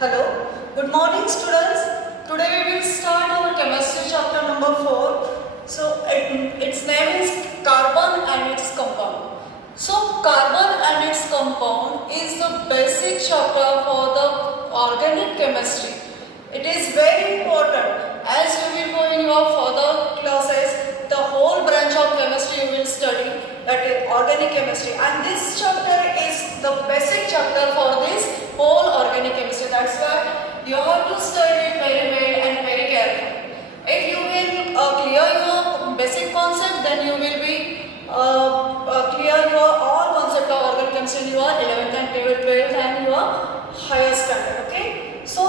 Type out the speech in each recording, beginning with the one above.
Hello, good morning students. Today we will start our chemistry chapter number 4. So its name is carbon and its compound. So carbon and its compound is the basic chapter for the organic chemistry. It is very important as you will go in your further classes. The whole branch of chemistry you will study, that is organic chemistry, and this chapter is the basic chapter for this whole organic chemistry. That's why you have to study it very well and very carefully. If you will clear your basic concept, then you will be clear your all concept of organic chemistry in your 11th and 12th and your higher standard. Okay. So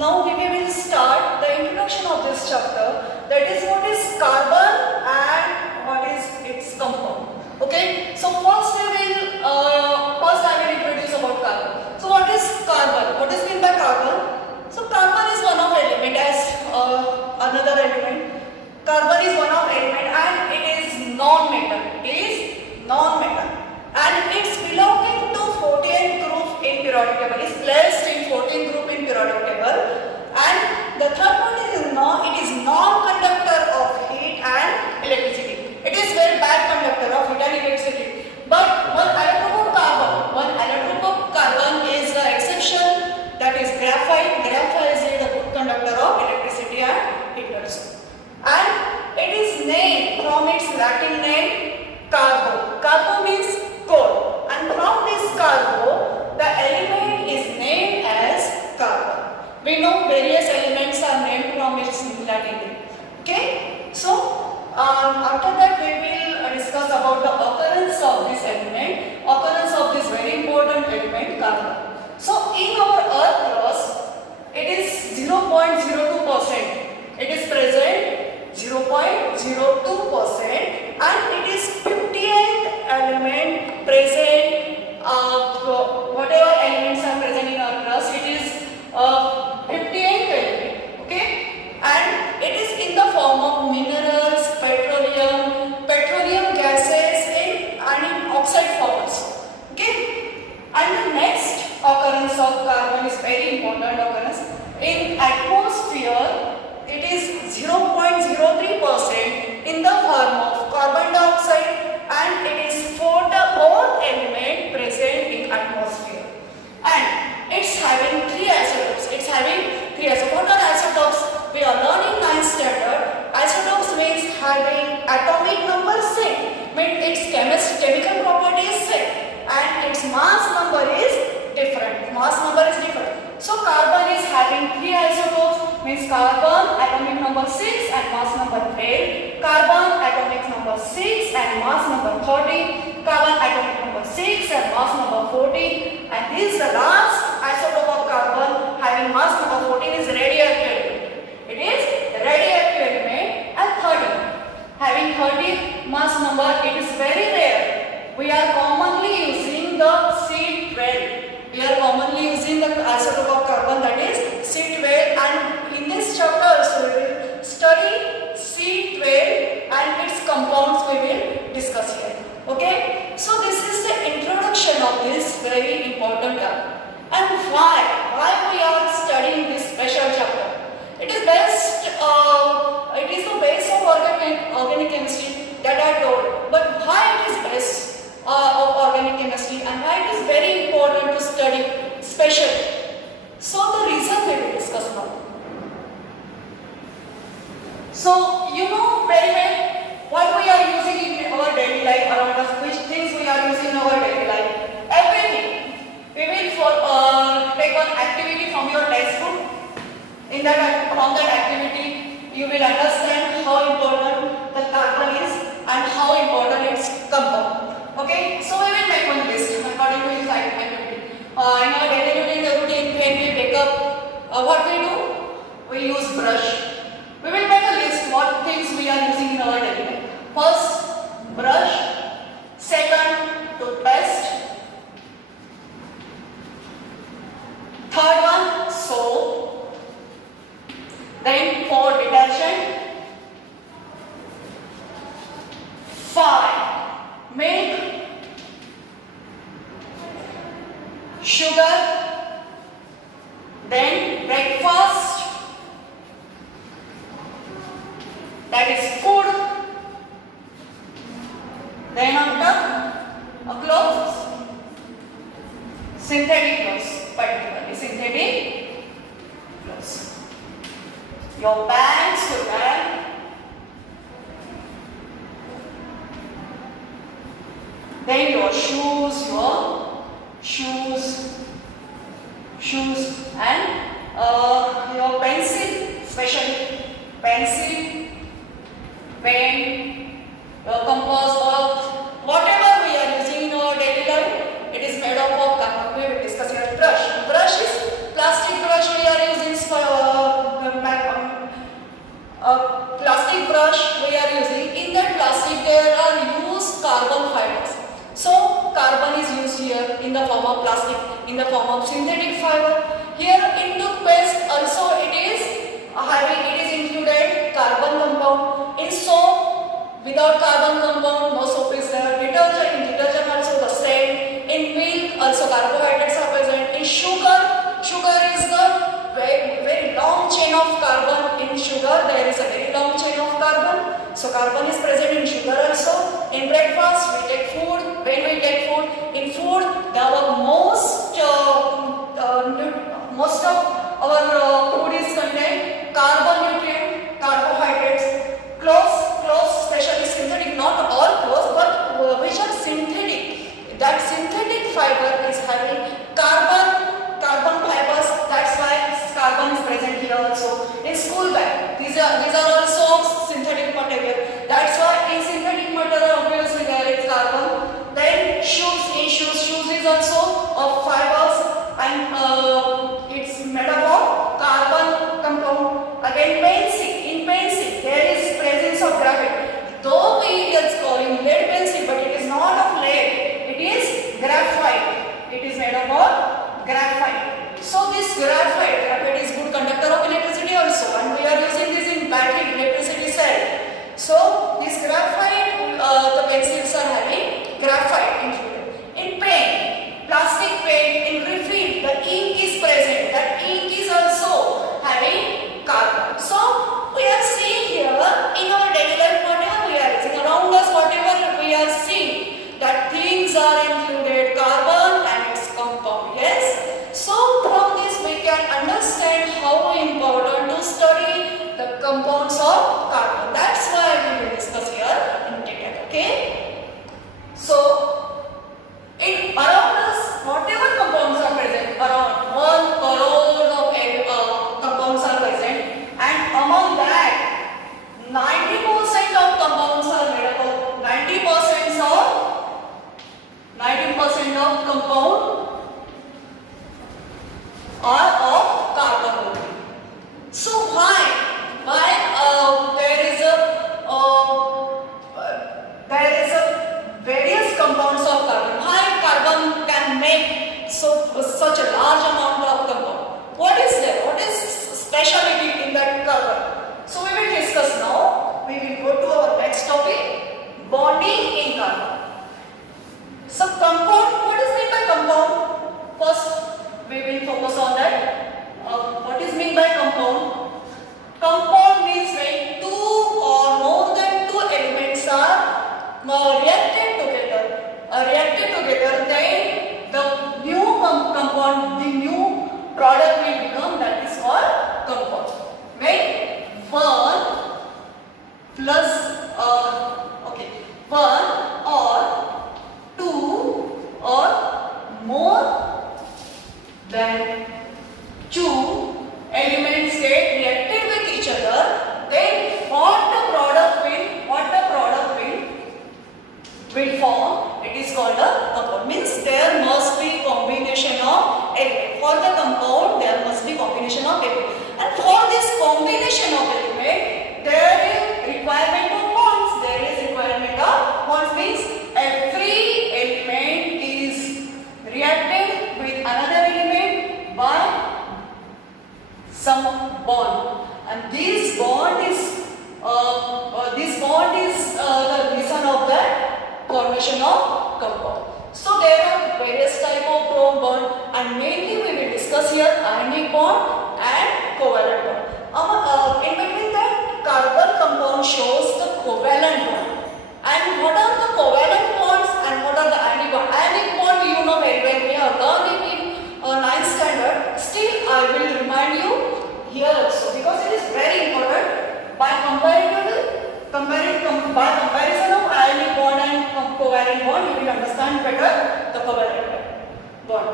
now we will start the introduction of this chapter. That is what is carbon and what is its compound. Okay. So first I will introduce about carbon. So what is carbon? What is meant by carbon? So carbon is one of element as another element. Carbon is one of element and it is non-metal. It is non-metal and it's belonging to 14th group in periodic table. It's placed in 14th group in periodic table. And the third one is it is non-conductor of heat and electricity. It is very bad conductor of heat and electricity. But one allotrope of carbon is the exception, that is graphite. Graphite is the good conductor of electricity and heat also. And it is named from its Latin name carbo. Carbo means coal. And from this carbo, the element is named as carbon. We know various elements are named from its Latin name. Okay. So after that we will discuss about the occurrence of this element, occurrence of this very important element carbon. So in our earth crust, it is 0.02%. It is present 0.02% and it is 50th element present, whatever elements are present in our crust, it is 50th element. Okay, and it is in the form of minerals, petroleum gases and in oxide forms. Okay, and the next occurrence of carbon is very important occurrence. In atmosphere, it is 0.03% in the form of carbon dioxide and it is fourth element present in atmosphere. And it's having three isotopes. What are isotopes? We are learning 9th standard. Isotopes means having atomic number same, means its chemical property is same and its mass number is different. So carbon is having three isotopes, means carbon atomic number 6 and mass number 12, carbon atomic number 6 and mass number 30, carbon atomic number 6 and mass number 14, and this is the last isotope of carbon having mass number 14 is radioactive element. It is radioactive element and 30. Having 30 mass number, it is very rare. We are commonly using the C12. We are commonly using the isotope of carbon, that is C12, and in this chapter also we will study C12 and its compounds we will discuss here. Okay, so this is the introduction of this very important chapter. And why we are studying this special chapter? It is it is the base of organic chemistry that I told. But why it is base of organic chemistry and why it is very important to study specially? So the reason we will discuss now. So you know very well what we are using in our daily life, around us, which things we are using in our daily life. Everything. We will take one activity from your textbook. From that activity, you will understand how important the carbon is and how important its compound. Okay, so we will make one list according to this activity. In our daily routine, when we wake up, what we do? We use brush. We will make a list what things we are using in our daily life. First, brush. Second, toothpaste. Third one, soap. Then 4, detergent. 5, milk. Sugar. then breakfast, that is food, then after clothes, synthetic clothes, particularly synthetic clothes. Your bags to bag, then your shoes, and your pencil, especially pencil, pen, your compass box, whatever we are using in our daily life, it is made up of carbon. We will discuss here. Brush. Brush is plastic brush we are using for plastic brush we are using. In that plastic there are used carbon fibers. So carbon is used here in the form of plastic, in the form of synthetic fiber. Here in toothpaste also it is included carbon compound. In soap, without carbon compound, no soap is there. In detergent also the same. In milk also carbohydrates are present. In sugar is the very long chain of carbon. In sugar there is a very long chain of carbon. So carbon is present in sugar also. In breakfast we take food. When we take food, in food our most of our food is contain carbon nutrient, carbohydrates, clothes, especially synthetic, not all clothes, but which are synthetic. That synthetic fiber is having carbon fibers. That's why carbon is present here also. In school bag, these are also synthetic material. That's why in synthetic material obviously there is carbon. Then shoes is also of fibers and it's made up of carbon compound. Again in pencil there is presence of graphite. Though we are calling lead pencil, but it is not of lead. It is graphite. It is made up of graphite. So this graphite is good conductor of electricity also, and we are using this in battery electricity cell. So this graphite, the pencils are having graphite included. In pen, plastic pen, in refill, the ink is present. That ink is also having carbon. So we are seeing here in our daily life whatever we are using around us, whatever we are seeing, that things are included carbon and its compound. Yes. So from this we can understand how important to study the compounds of carbon. That's why we will discuss here in detail. Okay. So in around us, whatever compounds are present, around 1 crore of compounds are present, and among that 90% of compounds are made up of 90% of compound are of carbon only. So why there is a various compounds of carbon. Why carbon can make such a large amount of compound? What is there? What is speciality in that carbon? So we will discuss now. We will go to our next topic, bonding in carbon. So compound, what is meant by compound? First we will focus on that. What is meant by compound? Compound means when two or more than two elements are reacted together, then the new compound, the new product will become, that is called compound. When one or two or more than two elements get reacted with each other, then what the product will form, it is called a compound. Means there must be combination of elements. For the compound there must be combination of elements, and for this combination of elements there is requirement of bonds. Means every element is reacted with another element by some bond, and this bond is the reason of the formation of compound. So there are various type of bond, and mainly we will discuss here ionic bond and covalent bond. In between that, carbon compound shows the covalent bond. And what are the covalent bonds and what are the ionic bond? Ionic bond you know very well, we have learned it in 9th standard. Still I will remind you here also because it is very important. By comparison of ionic bond and covalent bond, you will understand better the covalent bond.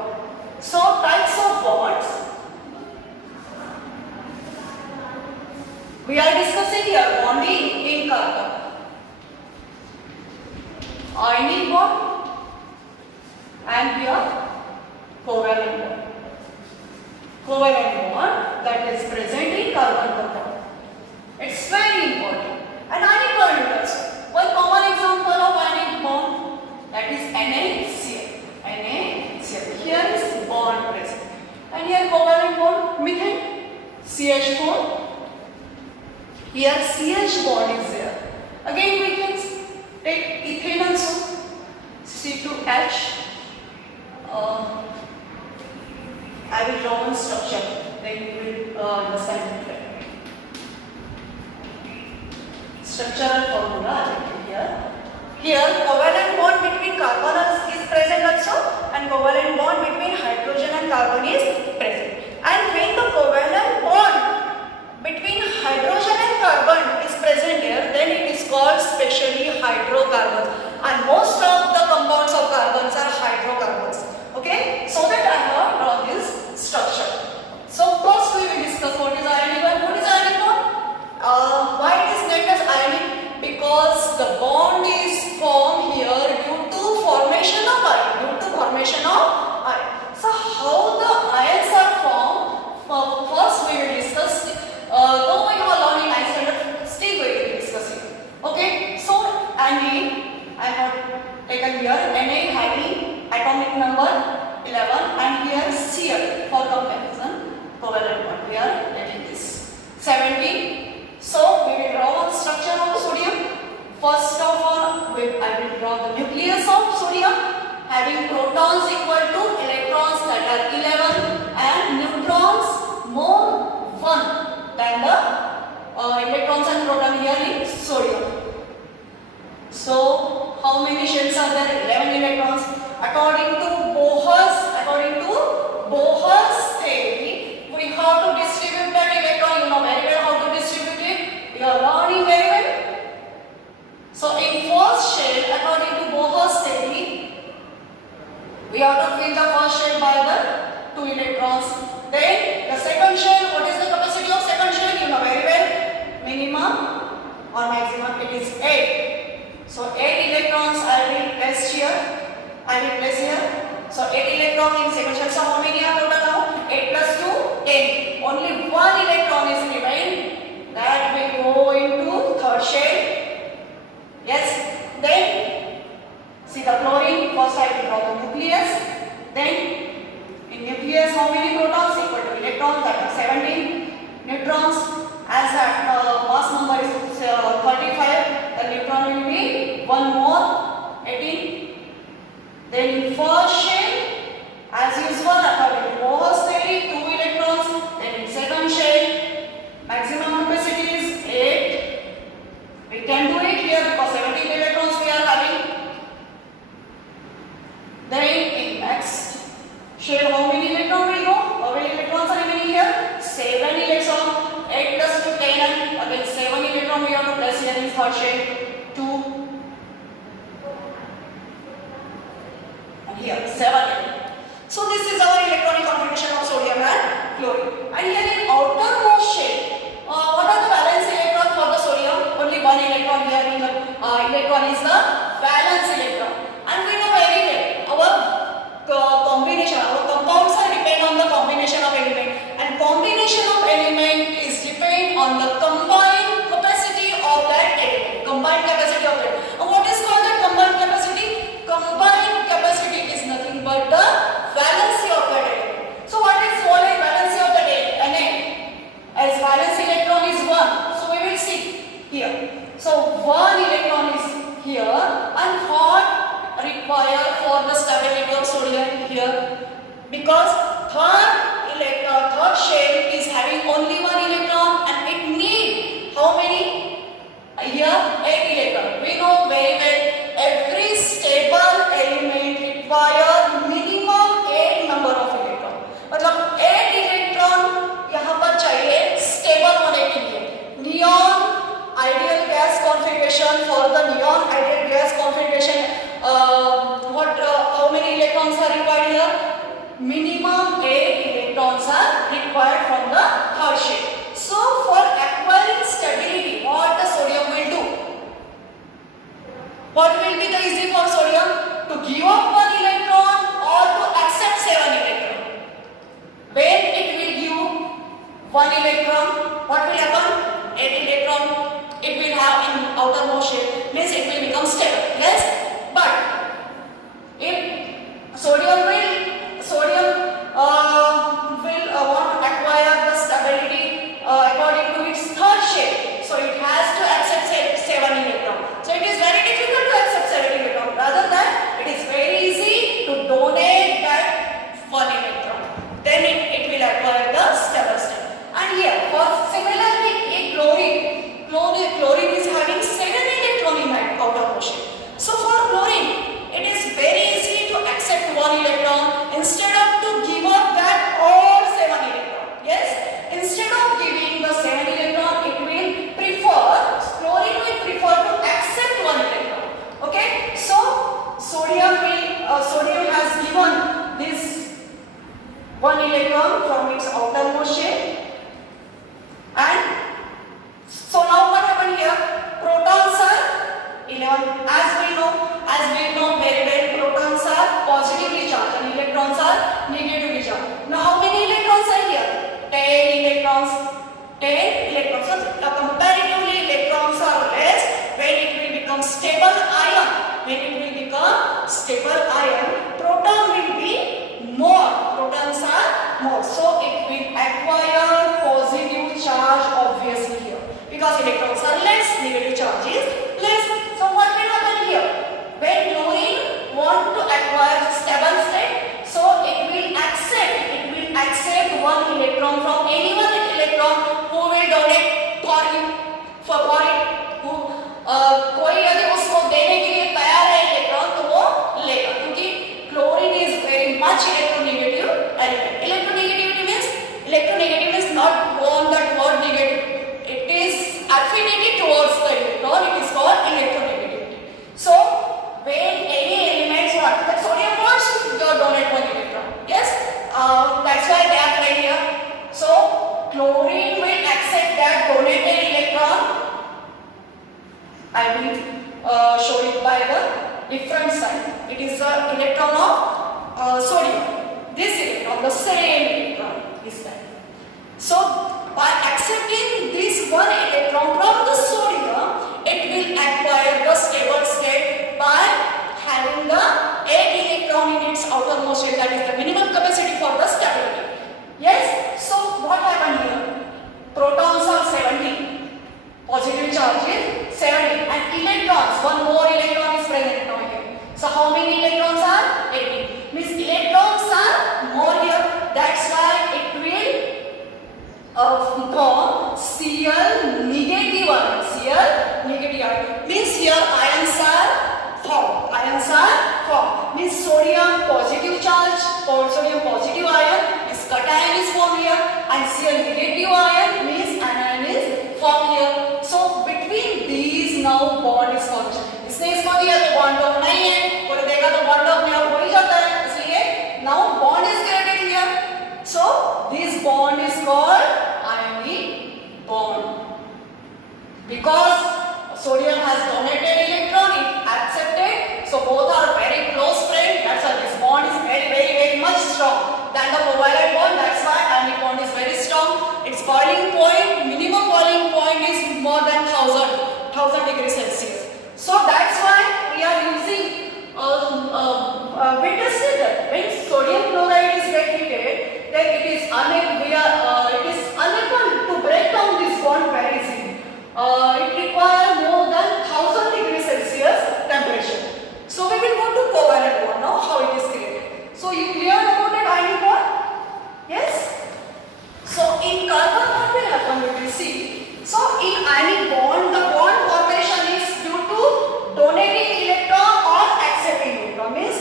So types of bonds we are discussing here, bonding in carbon. Ionic bond and here covalent bond. Covalent bond that is present in carbon compound. It's very important. And ionic bond also. One common example of ionic bond, that is NaCl. NaCl. Here is bond present. And here covalent bond, methane, CH4. Here CH bond is there. Again we can take ethane also, C2H. I will draw one structure, then you will understand it better. Structural formula here. Here covalent bond between carbon is present also and covalent bond between hydrogen and carbon is present. And when the covalent bond between hydrogen and carbon is present here, then it is called specially hydrocarbons. And most of the compounds of carbons are hydrocarbons. Okay, so that I have drawn this structure. So first we will discuss what is ionic bond. What is ionic bond? Why it is named as ionic? Because the bond is formed here due to formation of iron. So how the ions are formed? First we will discuss. Though we have learned in 9th standard, still we will discuss it. Okay, so Na I have taken here. Na having atomic number 11 and here Cl for comparison covalent bond. We are getting this 17. So we will draw one structure of sodium. First of all, I will draw the nucleus of sodium having protons equal to electrons that are 11 and neutrons more 1 than the electrons and proton here in sodium. So how many shells are there? 11 electrons. According to Bohr's theory, we have to distribute that electron. You know very well how to distribute it. We are learning very well. So in first shell, according to Bohr's theory, we have to fill the first shell by the 2 electrons. Then the second shell, what is the capacity of second shell? You know very well. Minimum or maximum it is 8. So 8 electrons I will place here. So 8 electrons in second shell. So how many are total now? 8 plus 2, 10. Only 1 electron is remained. That will go into third shell. Yes. Then see the chlorine. First I will draw the nucleus. Then in nucleus how many protons? Equal to electrons, that are 17. Neutrons, as that mass number is 35, the neutron will be 1 more, 18. Then in first shell, as usual, according to Bohr's theory, 2 electrons. Then in second shell, maximum capacity is 8. We can do it here because 17 electrons we are having. Then in next shell, how many electrons will go? How many electrons are remaining here? 7 electrons. 8 plus 2, 10, and again 7 electrons we have to place here in third shell. 2. And here 7. So this is our electronic configuration of sodium and chlorine. And here in outermost shell, what are the valence electrons for the sodium? Only 1 electron here in the electron is the valence electron. And we know very well our combination, our compounds are depend on the combination of element, and combination of element is depend on the combined capacity of that element. Combined electrons are required here? Minimum 8 electrons are required from the third shell. So for acquiring stability, what the sodium will do? What will be the easy for sodium? To give up 1 electron or to accept 7 electron. When it will give 1 electron, what will happen? 8 electron it will have in outermost shell, means it will become stable. Yes, but if sodium will want to acquire the stability according to its third shell, so it has to accept 7 electron. So it is very difficult to accept 7 electron. Rather than it is very easy to donate that 1 electron. Then it will acquire the stable state. And here, for similarly, a chlorine is having 7 electron in outermost shell. So for chlorine, it is very easy to accept 1 electron instead of to give up that all 7 electron. Yes, instead of giving the 7 electron, chlorine will prefer to accept 1 electron. Okay, so sodium has given this 1 electron from its outermost shell, and so now what happened here? Protons are 11. As we know very well, protons are positively charged and electrons are negatively charged. Now how many electrons are here? 10 electrons. 10 electrons. So comparatively electrons are less. When it will become stable ion, proton will be more. Protons are more. So it will acquire positive charge obviously here. Because electrons are less, negative charge is less. So what will happen here? When chlorine want to acquire stable state, so it will accept 1 electron from any one electron who will donate for it. कोई यदि उसको देने के लिए तैयार है electron तो वो लेगा, क्योंकि chlorine is very much electronegative element. Electronegative means not on that word negative. It is affinity towards the electron. It is called electronegativity. So when any elements want, that sodium wants to donate 1 electron. Yes, that's why they are playing here. So chlorine will accept that donated electron. I will show it by the different sign. It is the electron of sodium. This electron, the same electron is that. So by accepting this 1 electron from the sodium, it will acquire the stable state by having the 8 electron in its outermost shell. That is the minimum capacity for the stability. Yes. So what happened here? Protons are 70. Positive charge is 70, and electrons, 1 more electron is present now here. So how many electrons are? 80. Means electrons are more here. That's why it will form Cl negative ion. Means here ions are formed. Means sodium positive charge or sodium positive ion is cation is formed here, and Cl negative ion means anion is formed here. So between these now bond is formed. इसने इसको दिया तो bond तो नहीं है, पूरे देखा तो bond अपने आप हो ही जाता है, इसलिए now bond is created here. So this bond is called ionic bond. Because sodium has donated electron, it accepted, so both are very close friends. That's why this bond is very much strong than the covalent bond. That's why ionic bond is very strong. Its boiling point, minimum boiling point is more than 1000 degrees Celsius. So that's why we are using we tested that when sodium chloride is get heated, then it is unable to break down this bond very easily. It requires more than 1000 degrees Celsius temperature. So we will go to covalent bond now, how it is created. So you clear about that ionic bond? Yes? So in carbon what will happen, we will see. So in ionic bond, the bond formation is due to donating electron or accepting electron. Means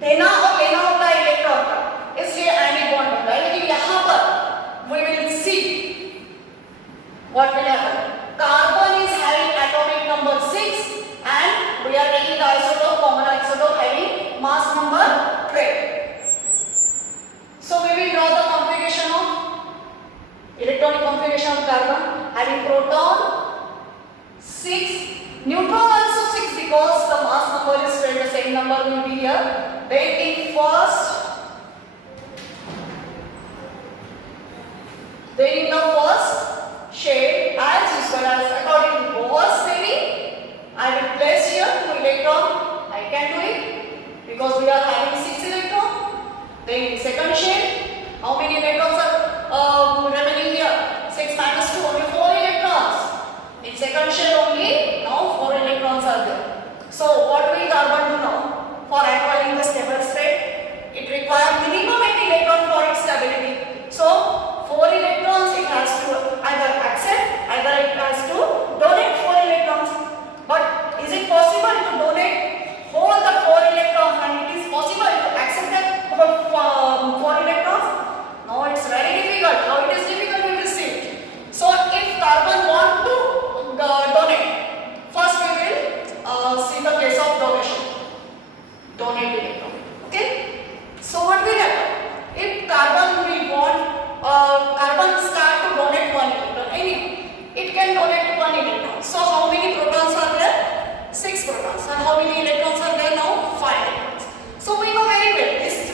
देना और लेना होता है electron का, इसलिए ionic bond होता है. लेकिन यहाँ पर we will see what will happen. Carbon is having atomic number 6 and we are taking the isotope, common isotope having mass number 12. So we will draw the configuration of electronic configuration of carbon, having proton 6, neutron also 6 because the mass number is 12, the same number will be here. Then in the first shade, as usual, as according to Bohr's theory, I will place here 2 electron. I can do it because we are having 6 electrons. Then in second shade, how many electrons are remaining here? 6 minus 2, only 4 electrons. In second shade only, now 4 electrons are there. So what will carbon do now? For acquiring the stable state, it requires minimum 8 electrons for its stability. So 4 electrons it has to either accept, either it has to donate 4 electrons. But is it possible to donate whole the 4 electrons, and it is possible to accept that 4 electrons? No, it's very difficult. How it is difficult we will see. So if carbon want to donate, first we will see the case of donation. Donate electron. Okay? So what will happen? If carbon will want, carbon start to donate 1 electron, it can donate 1 electron. So how many protons are there? 6 protons. And how many electrons are there now? 5 electrons. So we know very well this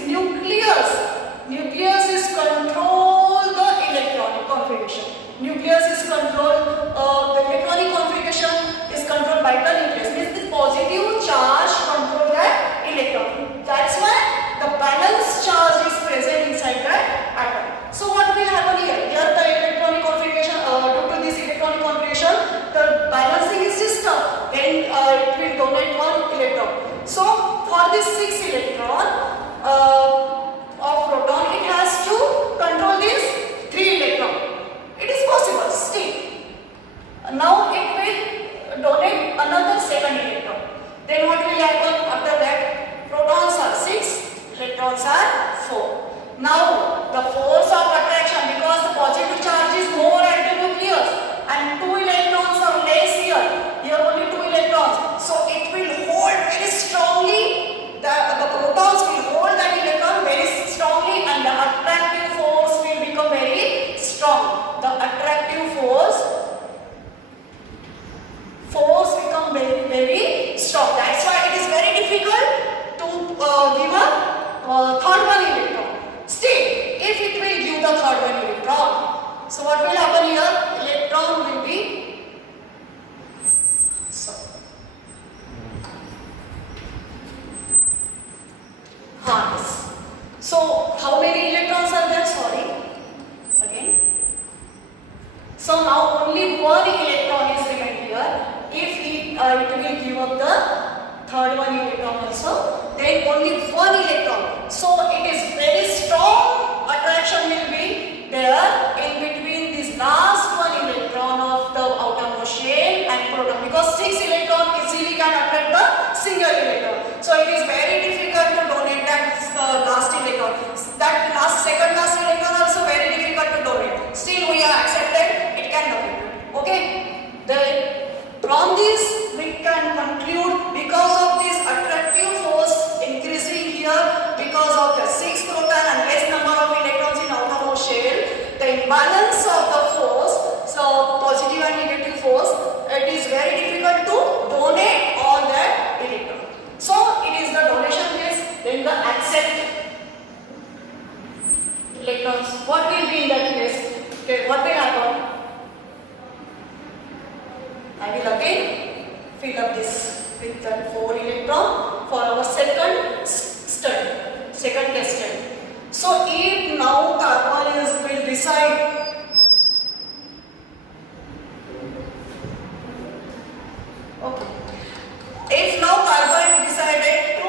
nucleus is control the electronic configuration. Nucleus is control, the electronic configuration is controlled by the nucleus. Means the positive charge control that electron. That's why the balanced charge is present inside that atom. So what will happen here? Here the electronic configuration, due to this electronic configuration, the balancing is disturbed. Then it will donate 1 electron. So for this 6 electron of proton, it has to control this 3 electron. It is possible still. Now it will donate another 7 electron. Then what will happen after that? Protons are 6, electrons are 4. Now the force of attraction, because the positive charge is more at the nucleus and 2 electrons are less here. Here only 2 electrons. So it will hold very strongly. The protons will hold that electron very strongly, and the attractive force will become very strong. The attractive force become very, very strong. That's why it is very difficult to give a third one electron. Still, if it will give the third one electron, so what will happen here? Electron will be harness. So how many electrons are there? Sorry. Again. So now only 1 electron is remaining here. If it will give up the third one electron also, then only 1 electron. So it is very strong attraction will be there in between this last 1 electron of the outermost shell and proton, because 6 electron easily can attract the single electron. So it is very difficult to donate that last electron. That second last electron also very difficult to donate. Still we are accepted, it can donate. Okay? From this we can conclude, because of this attractive force increasing here, because of the 6 proton and less number of electrons in outermost shell, the imbalance of the force, so positive and negative force, it is very difficult to donate all that electron. So it is the donation case. Then the accept electrons. What will be in that case? Okay, what will happen? I will again fill up this with the 4 electron for our second case study. So if now carbon will decide okay. If now carbon decided to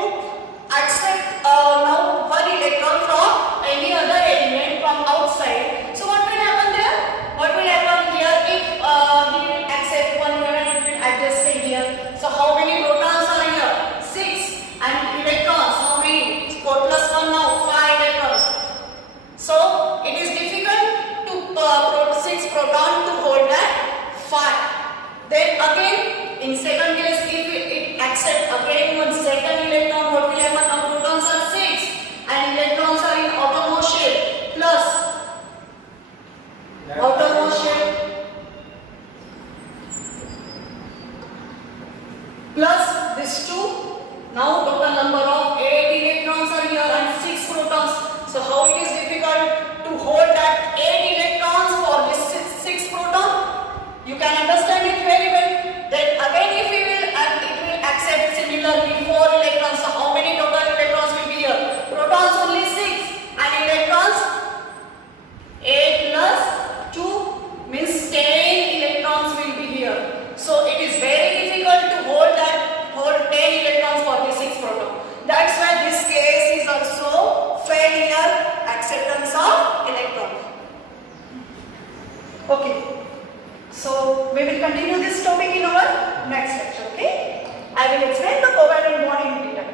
accept now 1 electron from any other element from outside, so what will happen there? What will happen here if he will accept 1 electron, it will adjust here. So how many protons are here? 6. And electrons, how many? 4 plus 1 now, 5 electrons. So it is difficult to 6 proton to hold that 5. Then again in second case, if it accept again one second electron, what will happen? Now protons are 6 and electrons are in outermost shell plus outermost shell plus this 2. Now total number of 8 electrons are here and 6 protons. So how it is difficult to hold that 8 electrons for this 6 proton? You can understand it very well. Then again if we will, it will accept similarly 4 electrons. So how many total electrons will be here? Protons only 6 and electrons 8 plus 2 means 10 electrons will be here. So it is very difficult to hold 10 electrons for the 6 proton. That's why this case is also failure acceptance of electron. Okay. So we will continue this topic in our next lecture. Okay. I will explain the covalent bond in detail.